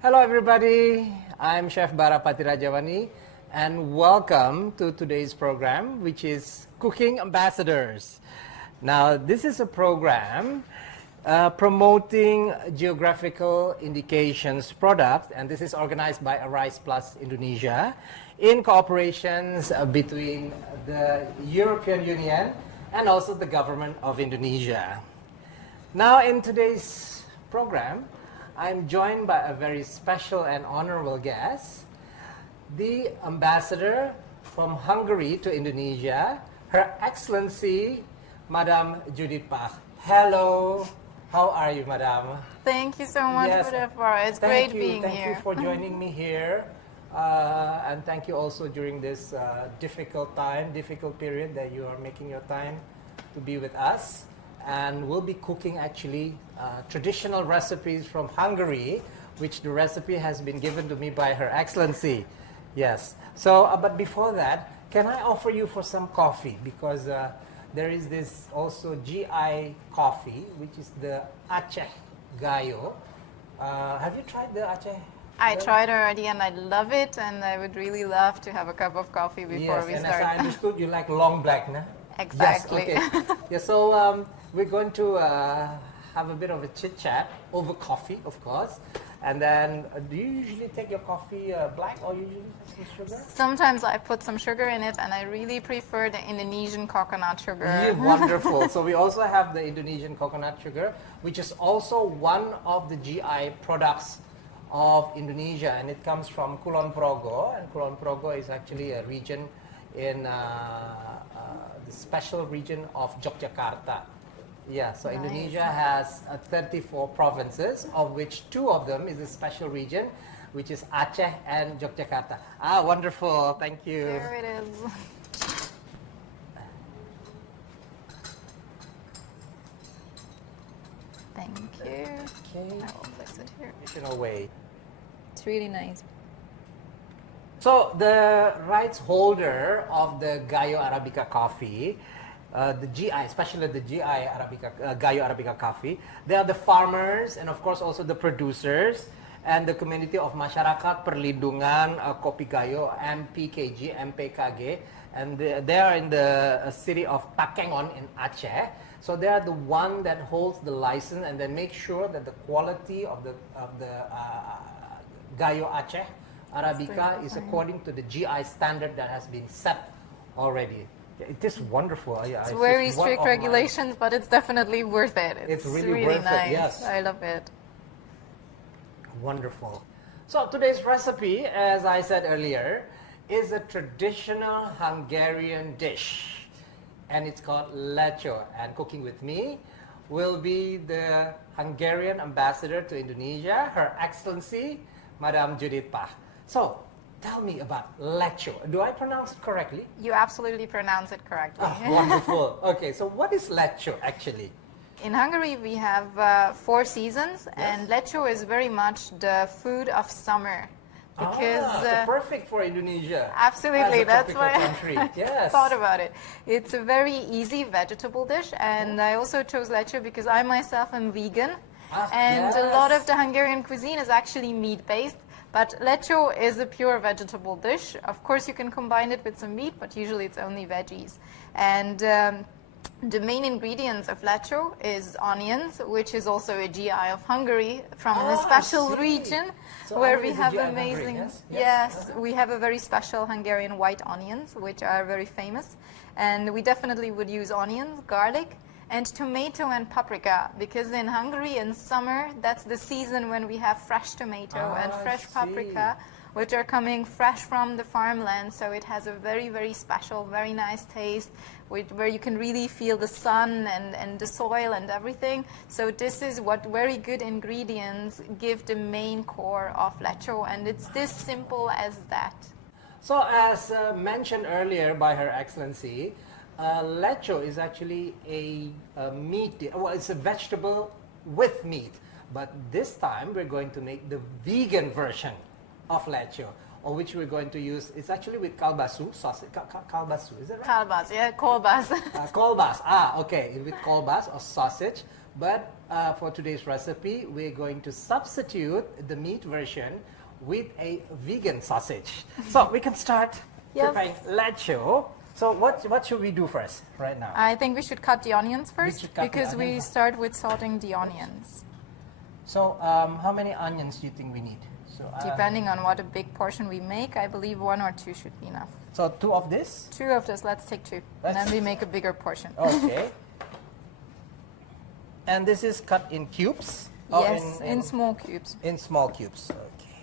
Hello everybody, I'm Chef Bara Pattiradjawane and welcome to today's program, which is Cooking Ambassadors. Now this is a program promoting geographical indications product, and this is organized by Arise Plus Indonesia in cooperations between the European Union and also the government of Indonesia. Now in today's program, I'm joined by a very special and honorable guest, the ambassador from Hungary to Indonesia, Her Excellency, Madam Judit Pach. Hello, how are you, Madam? Thank you so much for that, Bara. It's great being here. Thank you for joining me here, and thank you also during this difficult period that you are making your time to be with us. And we'll be cooking actually traditional recipes from Hungary, which the recipe has been given to me by Her Excellency. Yes. So, but before that, can I offer you for some coffee? Because there is this also GI coffee, which is the Aceh Gayo. Have you tried the Aceh? I tried already and I love it, and I would really love to have a cup of coffee before we start. Yes, and as I understood, you like long black, no? Exactly. Yes, okay. Yeah, so we're going to have a bit of a chit-chat over coffee, of course. And then, do you usually take your coffee black or usually some sugar? Sometimes I put some sugar in it, and I really prefer the Indonesian coconut sugar. Yeah, wonderful. So we also have the Indonesian coconut sugar, which is also one of the GI products of Indonesia, and it comes from Kulon Progo, and Kulon Progo is actually a region in the special region of Yogyakarta. Yeah, so nice. Indonesia has 34 provinces, of which 2 of them is a special region, which is Aceh and Yogyakarta. Ah, wonderful. Thank you. There it is. Thank you. Okay. I will place it here. Traditional way. It's really nice. So the rights holder of the Gayo Arabica coffee, the GI, especially the GI Arabica, Gayo Arabica coffee, they are the farmers and of course also the producers and the community of Masyarakat Perlindungan Kopi Gayo, MPKG, MPKG, and they are in the city of Takengon in Aceh. So they are the one that holds the license and they make sure that the quality of the Gayo Aceh Arabica is according to the GI standard that has been set already. It is wonderful. It's very strict regulations, but it's definitely worth it. It's really worth nice. It, yes. I love it. Wonderful. So today's recipe, as I said earlier, is a traditional Hungarian dish, and it's called lecho. And cooking with me will be the Hungarian ambassador to Indonesia, Her Excellency, Madam Judit Pach. So, tell me about lecho. Do I pronounce it correctly? You absolutely pronounce it correctly. Oh, wonderful. Okay, so what is lecho actually? In Hungary, we have 4 seasons, yes. And lecho is very much the food of summer. Because so perfect for Indonesia. Absolutely, that's why I thought about it. It's a very easy vegetable dish, and I also chose lecho because I myself am vegan, and a lot of the Hungarian cuisine is actually meat-based. But lecho is a pure vegetable dish. Of course, you can combine it with some meat, but usually it's only veggies. And the main ingredients of lecho is onions, which is also a GI of Hungary from a special region where we have amazing. Yes, we have a very special Hungarian white onions, which are very famous. And we definitely would use onions, garlic, and tomato and paprika, because in Hungary in summer, that's the season when we have fresh tomato and fresh paprika, which are coming fresh from the farmland. So it has a very, very special, very nice taste, where you can really feel the sun and the soil and everything. So this is what very good ingredients give the main core of lecho, and it's this simple as that. So as mentioned earlier by Her Excellency, lecho is actually a meat, well, it's a vegetable with meat. But this time we're going to make the vegan version of lecho, or which we're going to use. It's actually with kalbasu, sausage, kalbasu, is that right? Kalbas, yeah, kolbas. Kolbas, okay, with kolbas or sausage. But for today's recipe, we're going to substitute the meat version with a vegan sausage. So we can start Yes. preparing lecho. So what should we do first right now? I think we should cut the onions first should cut the because we onions. start with salting the onions. So how many onions do you think we need? So, Depending on what a big portion we make, I believe 1 or 2 should be enough. so 2 of this? 2 of this, let's take 2. And then we make a bigger portion. Okay. And this is cut in cubes? Oh, Yes, in small cubes. in small cubes. Okay.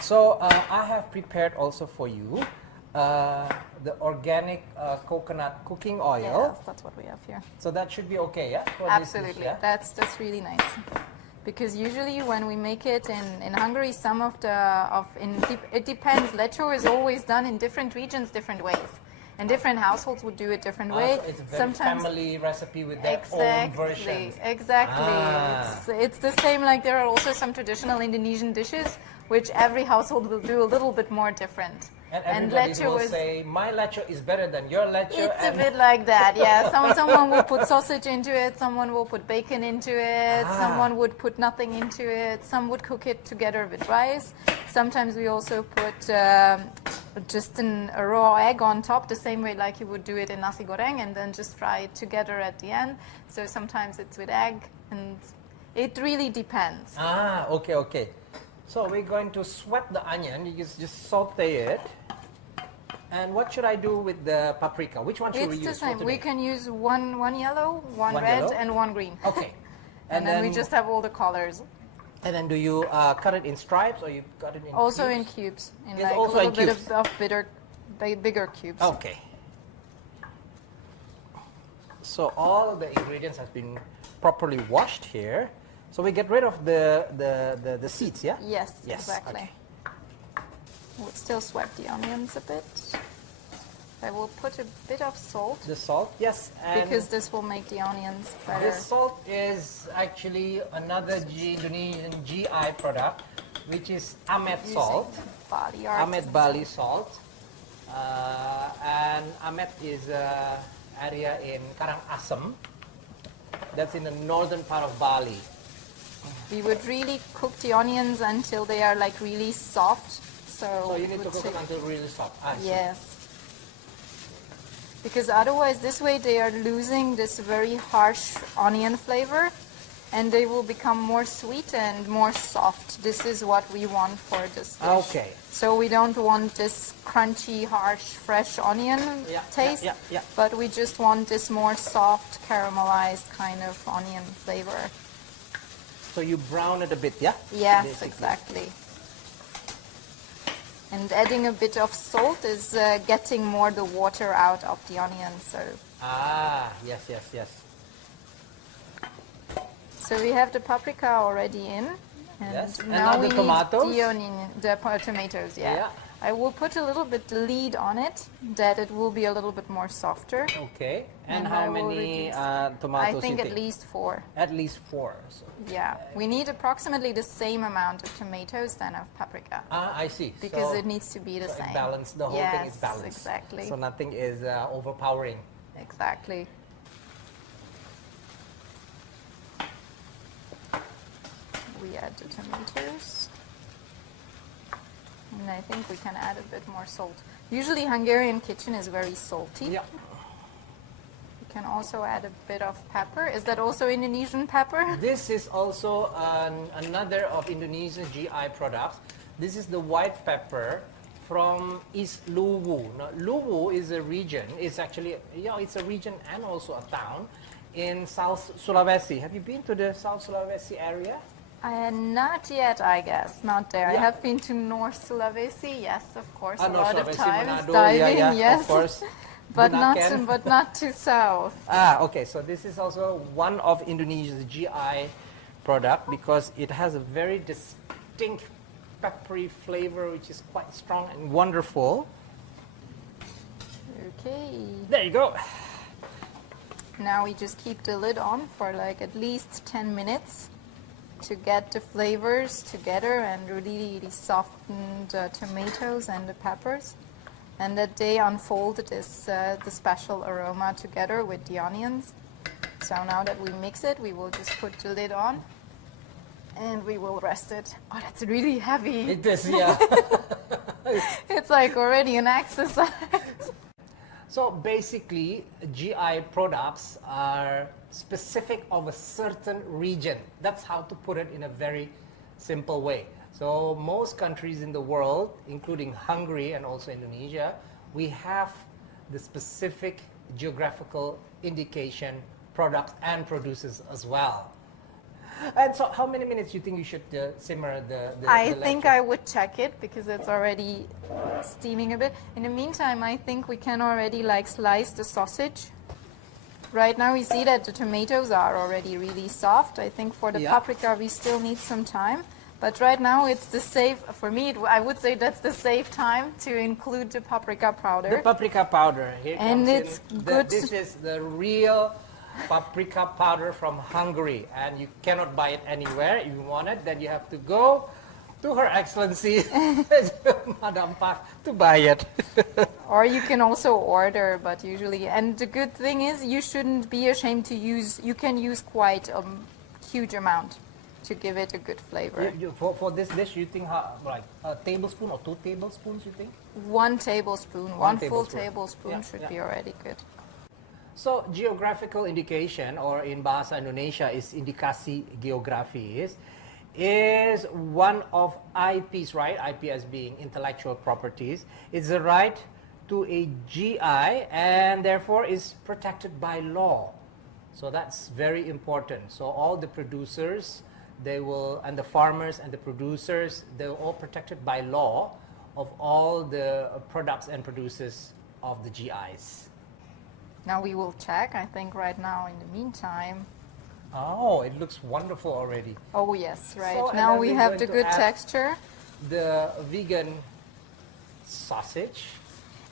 So I have prepared also for you the organic coconut cooking oil. Yes, that's what we have here. So that should be okay, yeah? For this dish, Absolutely, yeah? that's really nice. Because usually when we make it in Hungary, some of it depends. Lecho is always done in different regions, different ways, and different households would do it different way. So it's a very family recipe with their own Exactly, versions. exactly. Ah. It's the same. Like there are also some traditional Indonesian dishes which every household will do a little bit more different. And everybody will say, my lecho is better than your lecho. It's a bit like that, yeah. Someone will put sausage into it, someone will put bacon into it, someone would put nothing into it, some would cook it together with rice. Sometimes we also put just a raw egg on top, the same way like you would do it in nasi goreng, and then just fry it together at the end. So sometimes it's with egg, and it really depends. Okay, okay. So we're going to sweat the onion. You just saute it. And what should I do with the paprika? Which one should we It's use? the same. for We today? can use one yellow, one One red, yellow? and one green. Okay. And then we just have all the colors. And then do you cut it in stripes or you cut it in Also in cubes? cubes, in It's like a also little in bit cubes. of bigger cubes. Okay. So all of the ingredients have been properly washed here. So we get rid of the seeds, yeah? Yes, Yes, exactly. okay. We'll still sweat the onions a bit. I will put a bit of salt The salt, yes. And because this will make the onions better. this salt is actually another Indonesian GI product, which is Amet Using salt. Bali Amet Bali salt. And Amet is an area in Karangasem. That's in the northern part of Bali. We would really cook the onions until they are like really soft. So you need to would cook it say- until really soft. I see. Yes. Because otherwise, this way they are losing this very harsh onion flavor, and they will become more sweet and more soft. This is what we want for this dish. Okay. So we don't want this crunchy, harsh, fresh onion Yeah, taste, yeah. but we just want this more soft, caramelized kind of onion flavor. So you brown it a bit, yeah? Yes, Basically. exactly. And adding a bit of salt is getting more the water out of the onion. Yes, yes, yes. So we have the paprika already in, and Yes, and now now we the need tomatoes? the tomatoes. Yeah. Yeah. I will put a little bit lead on it, that it will be a little bit more softer. Okay. And And how I will many reduce- tomatoes I think you at least 4. At least 4. So. Yeah, we need approximately the same amount of tomatoes than of paprika I see. because So- it needs to be the so same. it balanced, the whole thing is Yes, balanced. exactly. So nothing is overpowering. Exactly. We add the tomatoes. And I think we can add a bit more salt. Usually Hungarian kitchen is very salty. Yeah. We can also add a bit of pepper. Is that also Indonesian pepper? This is also another of Indonesian GI products. This is the white pepper from East Luwu. Now, Luwu is a region. It's actually, it's a region and also a town in South Sulawesi. Have you been to the South Sulawesi area? Not yet, I guess. Not there. Yeah. I have been to North Sulawesi, yes, of course, a North lot of Sulawesi, times. Manado, Diving, yeah, yes. of course. But Bunaken. not to south. Okay, so this is also one of Indonesia's GI product because it has a very distinct peppery flavor which is quite strong and wonderful. Okay. There you go. Now we just keep the lid on for like at least 10 minutes to get the flavors together and really soften the tomatoes and the peppers. and that they unfold this the special aroma together with the onions. So now that we mix it, we will just put the lid on and we will rest it. Oh, that's really heavy. It is, yeah. It's like already an exercise. So basically, GI products are specific of a certain region. That's how to put it in a very simple way. So most countries in the world, including Hungary and also Indonesia, we have the specific geographical indication products and producers as well. And so how many minutes do you think you should simmer the I the think leche? I would check it because it's already steaming a bit. In the meantime, I think we can already like slice the sausage. Right now we see that the tomatoes are already really soft. I think for the Yeah. paprika we still need some time. But right now it's the safe, for me I would say that's the safe time to include the paprika powder. The paprika powder. Here And comes it's in good. This is the real paprika powder from Hungary, and you cannot buy it anywhere. If you want it, then you have to go to Her Excellency, Madame Pach, to buy it. Or you can also order, but usually, and the good thing is you shouldn't be ashamed to use, you can use quite a huge amount to give it a good flavor. For this dish, you think like a tablespoon or 2 tablespoons, you think? 1 tablespoon, one full tablespoon. tablespoon Yeah, should yeah. be already good. So geographical indication, or in Bahasa Indonesia is indikasi geografis, is one of IPs, right? IP as being intellectual properties. It's the right to a GI and therefore is protected by law. So that's very important. So all the producers, they will, and the farmers and the producers, they're all protected by law of all the products and producers of the GIs. Now we will check, I think right now in the meantime. Oh, it looks wonderful already. Oh yes, right. So, and now then we we're have going the to good add texture. The vegan sausage.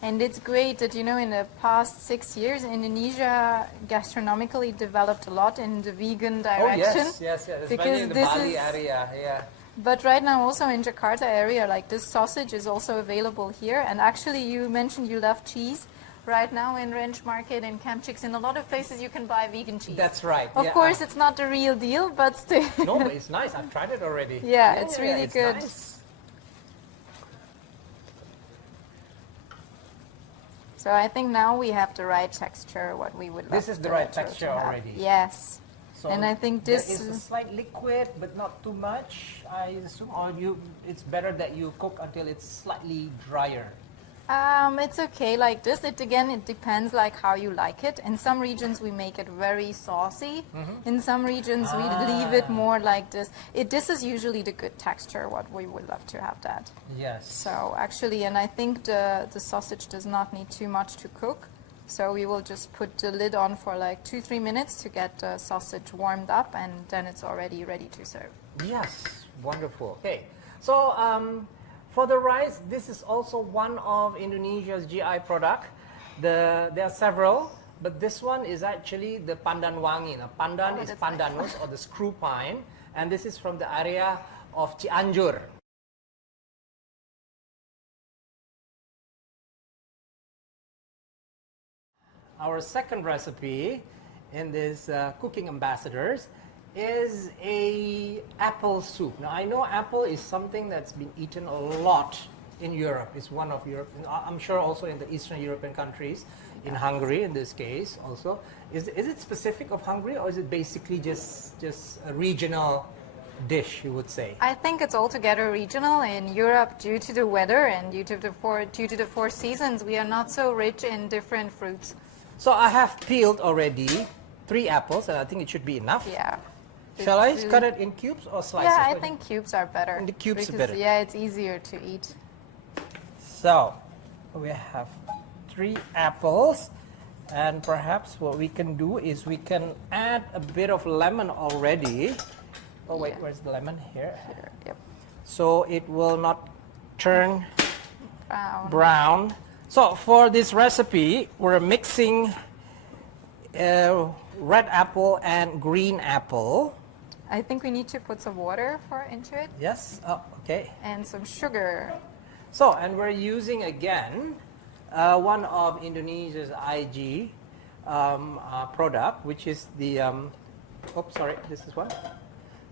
And it's great that, you know, in the past 6 years, Indonesia gastronomically developed a lot in the vegan direction. Oh, yes, especially Because in the this Bali is- area, yeah. But right now also in Jakarta area, like this sausage is also available here. And actually you mentioned you love cheese. Right now in Ranch Market and Camp Chicks, in a lot of places you can buy vegan cheese. That's right. Of yeah. course, it's not the real deal, but still. No, but it's nice. I've tried it already. Yeah, it's really it's good. Nice. So I think now we have the right texture, what we would love. This is the right to texture have. already. Yes. So And I think this there is a slight liquid, but not too much. I assume, or it's better that you cook until it's slightly drier. It's okay like this. It depends like how you like it. In some regions we make it very saucy. In some regions we leave it more like this. This is usually the good texture, what we would love to have that. Yes. So actually, and I think the sausage does not need too much to cook. So we will just put the lid on for like 2-3 minutes to get the sausage warmed up, and then it's already ready to serve. Yes, wonderful. Okay, so for the rice, this is also one of Indonesia's GI product. There are several, but this one is actually the pandan wangi. Now, pandan is that's pandanus or the screw pine, and this is from the area of Cianjur. Our second recipe in this cooking ambassadors is a apple soup. Now I know apple is something that's been eaten a lot in Europe. It's one of Europe. I'm sure also in the Eastern European countries, in Hungary in this case also. Is it specific of Hungary, or is it basically just a regional dish, you would say? I think it's altogether regional. In Europe, due to the weather and due to the four seasons, we are not so rich in different fruits. So I have peeled already 3 apples, and I think it should be enough. Yeah. Shall I It's really- cut it in cubes or slices? Yeah, I think cubes are better. The cubes are because, better. Yeah, it's easier to eat. So we have 3 apples, and perhaps what we can do is we can add a bit of lemon already. Oh wait, Yeah. where's the lemon? Here. Here, yep. So it will not turn Brown. brown. So for this recipe, we're mixing red apple and green apple. I think we need to put some water into it Yes. Oh, okay. and some sugar. So, and we're using again one of Indonesia's IG product, which is the, oops, sorry, this is what?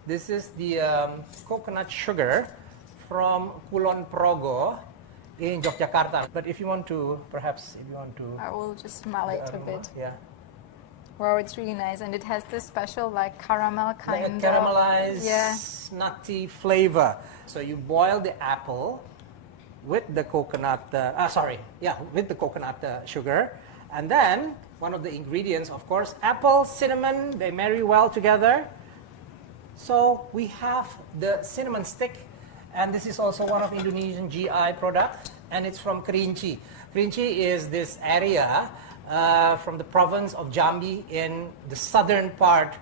This is the coconut sugar from Kulon Progo in Yogyakarta. But if you want to, perhaps, if you want to... I will just smell it a bit. Yeah. Wow, it's really nice. And it has this special, like, caramel kind like a caramelized, yeah, nutty flavor. So you boil the apple with the coconut, with the coconut sugar. And then, one of the ingredients, of course, apple, cinnamon, they marry well together. So we have the cinnamon stick, and this is also one of Indonesian GI product, and it's from Kerinci. Kerinci is this area from the province of Jambi in the southern part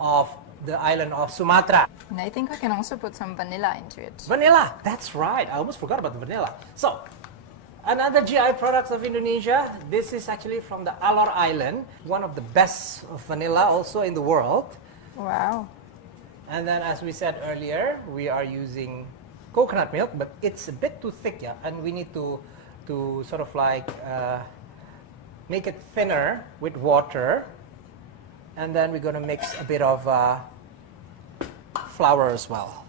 of the island of Sumatra. And I think we can also put some vanilla into it. Vanilla, that's right. I almost forgot about the vanilla. So, another GI product of Indonesia. This is actually from the Alor Island, one of the best vanilla also in the world. Wow. And then, as we said earlier, we are using coconut milk, but it's a bit too thick, yeah, and we need to sort of like make it thinner with water, and then we're going to mix a bit of flour as well.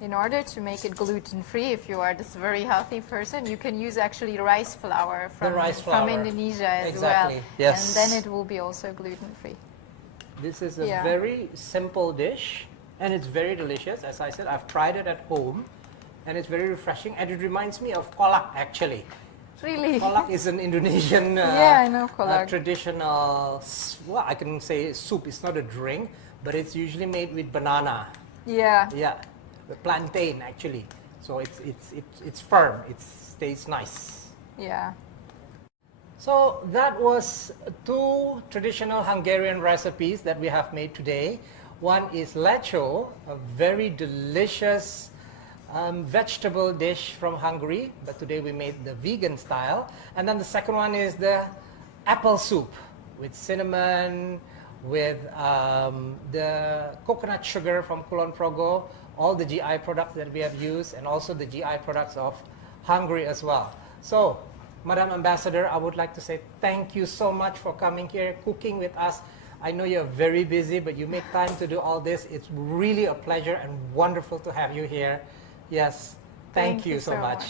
In order to make it gluten-free, if you are this very healthy person, you can use actually rice flour from Indonesia as exactly. well. Yes. And then it will be also gluten-free. This is a very simple dish, and it's very delicious. As I said, I've tried it at home, and it's very refreshing, and it reminds me of kolak, actually. Really? Kolak is an Indonesian yeah, I know kolak. Traditional, well, I can say soup. It's not a drink, but it's usually made with banana. Yeah. Yeah, the plantain, actually. So it's firm. It stays nice. Yeah. So that was two traditional Hungarian recipes that we have made today. One is lecho, a very delicious vegetable dish from Hungary, but today we made the vegan style. And then the second one is the apple soup with cinnamon, with the coconut sugar from Kulon Progo, all the GI products that we have used, and also the GI products of Hungary as well. So, Madam Ambassador, I would like to say thank you so much for coming here, cooking with us. I know you're very busy, but you make time to do all this. It's really a pleasure and wonderful to have you here. Yes, thank you so much.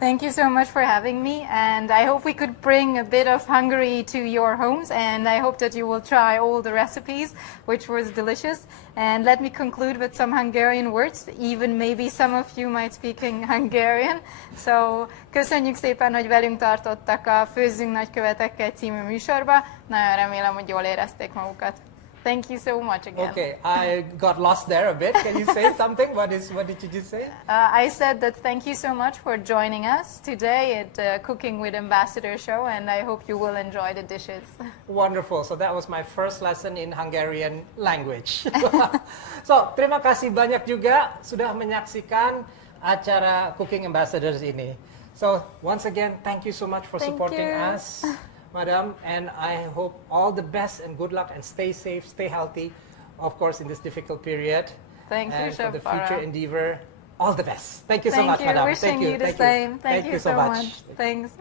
Thank you so much for having me, and I hope we could bring a bit of Hungary to your homes, and I hope that you will try all the recipes, which was delicious. And let me conclude with some Hungarian words, even maybe some of you might speak in Hungarian. So, köszönjük szépen, hogy velünk tartottak a Főzzünk nagykövetekkel című műsorba. Nagyon remélem, hogy jól érezték magukat. Thank you so much again. Okay, I got lost there a bit. Can you say something? What did you just say? I said that thank you so much for joining us today at Cooking with Ambassador show, and I hope you will enjoy the dishes. Wonderful. So that was my first lesson in Hungarian language. So, terima kasih banyak juga sudah menyaksikan acara Cooking Ambassadors ini. So, once again, thank you so much for supporting us. Madam, and I hope all the best and good luck, and stay safe, stay healthy, of course, in this difficult period. Thank you, Chef for the Bara. future endeavor, all the best. Thank you so much, Madam. Wishing you the same. Thank you so much. Thanks.